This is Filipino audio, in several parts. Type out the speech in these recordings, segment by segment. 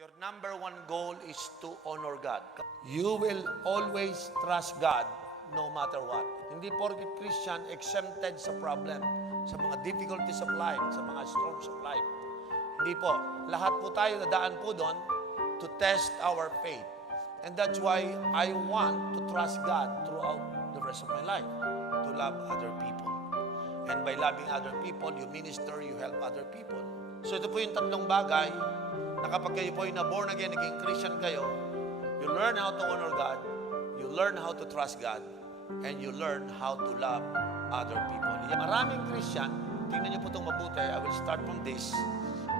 Your number one goal is to honor God. You will always trust God no matter what. Hindi porket Christian exempted sa problem, sa mga difficulties of life, sa mga storms of life. Hindi po. Lahat po tayo nadaan po doon to test our faith. And that's why I want to trust God throughout the rest of my life, to love other people. And by loving other people, you minister, you help other people. So ito po yung tatlong bagay na kapag kayo po ay na-born again, naging Christian kayo, you learn how to honor God, you learn how to trust God, and you learn how to love other people. Maraming Christian, tingnan niyo po itong mabuti, I will start from this.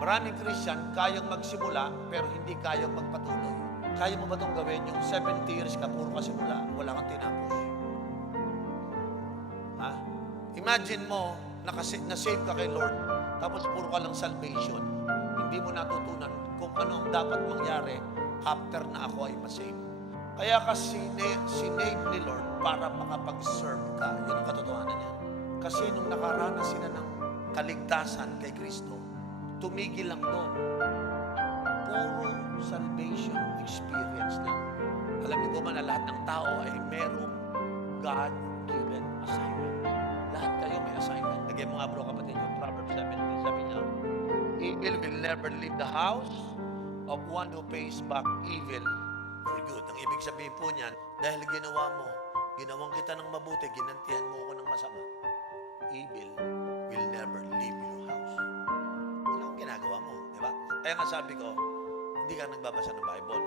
Maraming Christian, kayang magsimula, pero hindi kayang magpatuloy. Kaya mo ba itong gawin? Yung 70 years ka, puro ka simula, wala kang tinapos. Ha? Imagine mo, na-save ka kay Lord, tapos puro ka lang salvation. Hindi mo natutunan kung ano ang dapat mangyari after na ako ay masave. Kaya kasi sinave ni Lord para makapag-serve ka. Yun ang katotohanan niya. Kasi nung nakaranas sila ng kaligtasan kay Kristo, tumigil lang doon. Puro salvation experience lang. Alam niyo ba na lahat ng tao ay merong God-given assignment. Lahat kayo may assignment. Lagyan mo nga bro kapatid yung Proverbs 17, sabi niya, evil will never leave the house of one who pays back evil for good. Ang ibig sabihin po niyan, dahil ginawang kita ng mabuti, ginantihan mo ako ng masama. Evil will never leave your house. Ano ang ginagawa mo? Di ba? Kaya nga sabi ko, hindi ka nagbabasa ng Bible.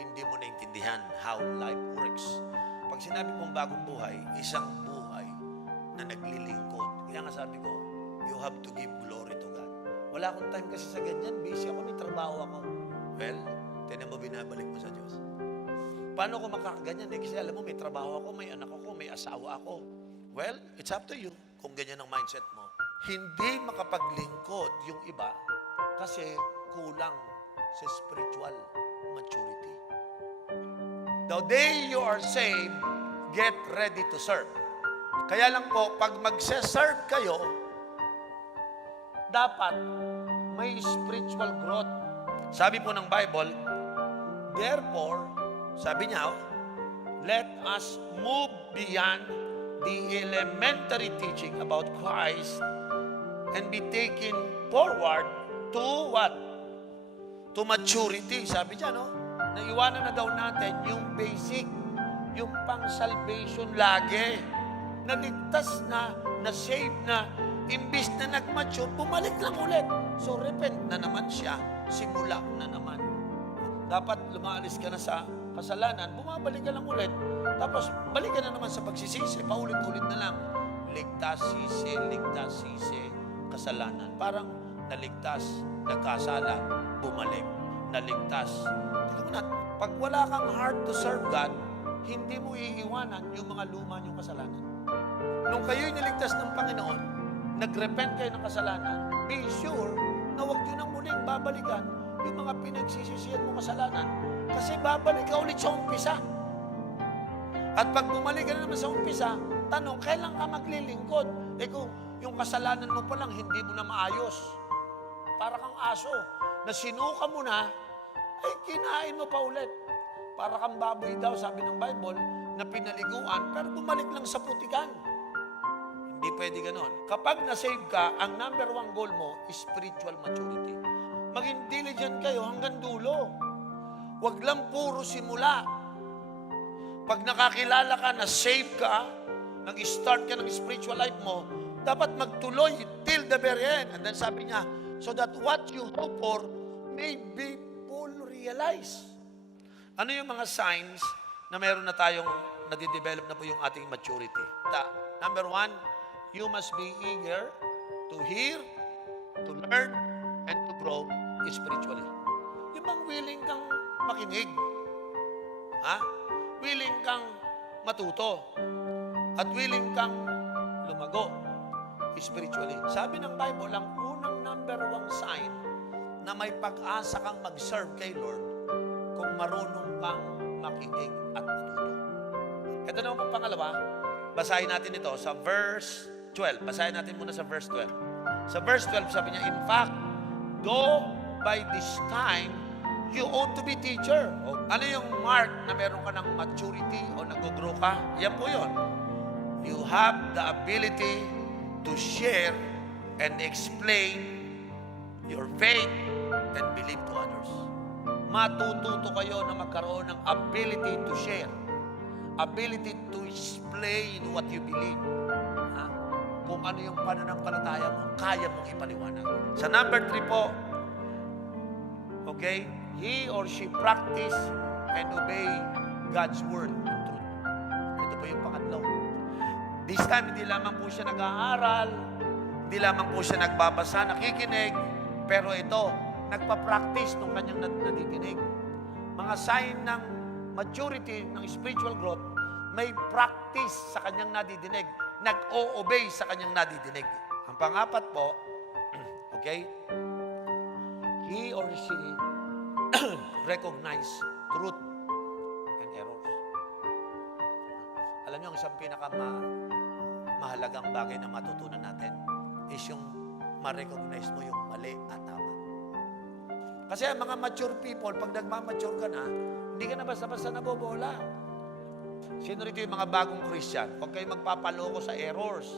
Hindi mo naintindihan how life works. Pag sinabi mong bagong buhay, isang buhay na naglilingkod. Kaya nga sabi ko, you have to give glory to God. Wala akong time kasi sa ganyan. Busy ako, may trabaho ako. Well, tinan mo, binabalik mo sa Diyos. Paano ko makakaganyan? Kasi alam mo, may trabaho ako, may anak ako, may asawa ako. Well, it's up to you kung ganyan ang mindset mo. Hindi makapaglingkod yung iba kasi kulang sa spiritual maturity. The day you are saved, get ready to serve. Kaya lang po, pag magse-serve kayo, dapat may spiritual growth. Sabi po ng Bible, therefore, sabi niya, let us move beyond the elementary teaching about Christ and be taken forward to what? To maturity. Sabi niya, no? Naiwanan na daw natin yung basic, yung pang-salvation lagi. Naligtas na, na-save na, imbis na nag-mature, bumalik lang ulit. So, repent na naman siya. Simula na naman. Dapat lumaalis ka na sa kasalanan, bumabalik ka lang ulit. Tapos, balik ka na naman sa pagsisisi. Paulit-ulit na lang. Ligtas, sisi, kasalanan. Parang naligtas, nagkasala, bumalik. Naligtas. Teka mo na, pag wala kang heart to serve God, hindi mo iiwanan yung mga luma niyong kasalanan. Nung kayo'y niligtas ng Panginoon, nag-repent kayo ng kasalanan, be sure na huwag nyo nang muling babalikan yung mga pinagsisisihan mong kasalanan kasi babalik ka ulit sa umpisa. At pag bumalik ka na naman sa umpisa, tanong, kailan ka maglilingkod? Eh kung yung kasalanan mo pa lang, hindi mo na maayos. Para kang aso, na sinuka mo na, eh kinain mo pa ulit. Para kang baboy daw, sabi ng Bible, na pinaliguan, pero bumalik lang sa putikan. Hindi pwede ganon. Kapag na-save ka, ang number one goal mo is spiritual maturity. Maging diligent kayo hanggang dulo. Huwag lang puro simula. Pag nakakilala ka, na-save ka, nag-start ka ng spiritual life mo, dapat magtuloy till the very end. And then sabi niya, so that what you hope for may be full realized. Ano yung mga signs na meron na tayong nadidevelop na po yung ating maturity? Number one, you must be eager to hear, to learn, and to grow spiritually. Yung bang willing kang makinig? Ha? Willing kang matuto. At willing kang lumago spiritually. Sabi ng Bible, ang unang number one sign na may pag-asa kang mag-serve kay Lord kung marunong kang makinig at matuto. Ito naman pong pangalawa, basahin natin ito sa verse 12. Basahin natin muna sa verse 12. Sa verse 12, sabi niya, in fact, though by this time you ought to be teacher. O, ano yung mark na meron ka ng maturity o nag-grow ka? Yan po yun. You have the ability to share and explain your faith and believe to others. Matututo kayo na magkaroon ng ability to share. Ability to explain what you believe. Ha? Kung ano yung pananampalataya mo, kaya mong ipaliwanag. Sa number 3 po, okay, he or she practice and obey God's word and truth. Ito po yung pangatlo. This time, hindi lamang po siya nag-aaral, hindi lamang po siya nagbabasa, nakikinig, pero ito, nagpa-practice nung kanyang nadidinig. Mga sign ng maturity, ng spiritual growth, may practice sa kanyang nadidinig. Nag-o-obey sa kanyang nadidinig. Ang pangapat po, okay, he or she recognize truth and errors. Alam niyo, ang isang mahalagang bagay na matutunan natin is yung ma-recognize mo yung mali at tama. Kasi ang mga mature people, pag nagmamature ka na, hindi ka na basta-basta nabobola. Sino rito yung mga bagong Christian? Huwag kayo magpapaloko sa errors.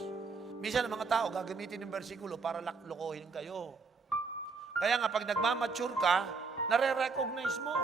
Minsan ang mga tao gagamitin yung versikulo para lokohin kayo. Kaya nga, pag nagmamature ka, nare-recognize mo.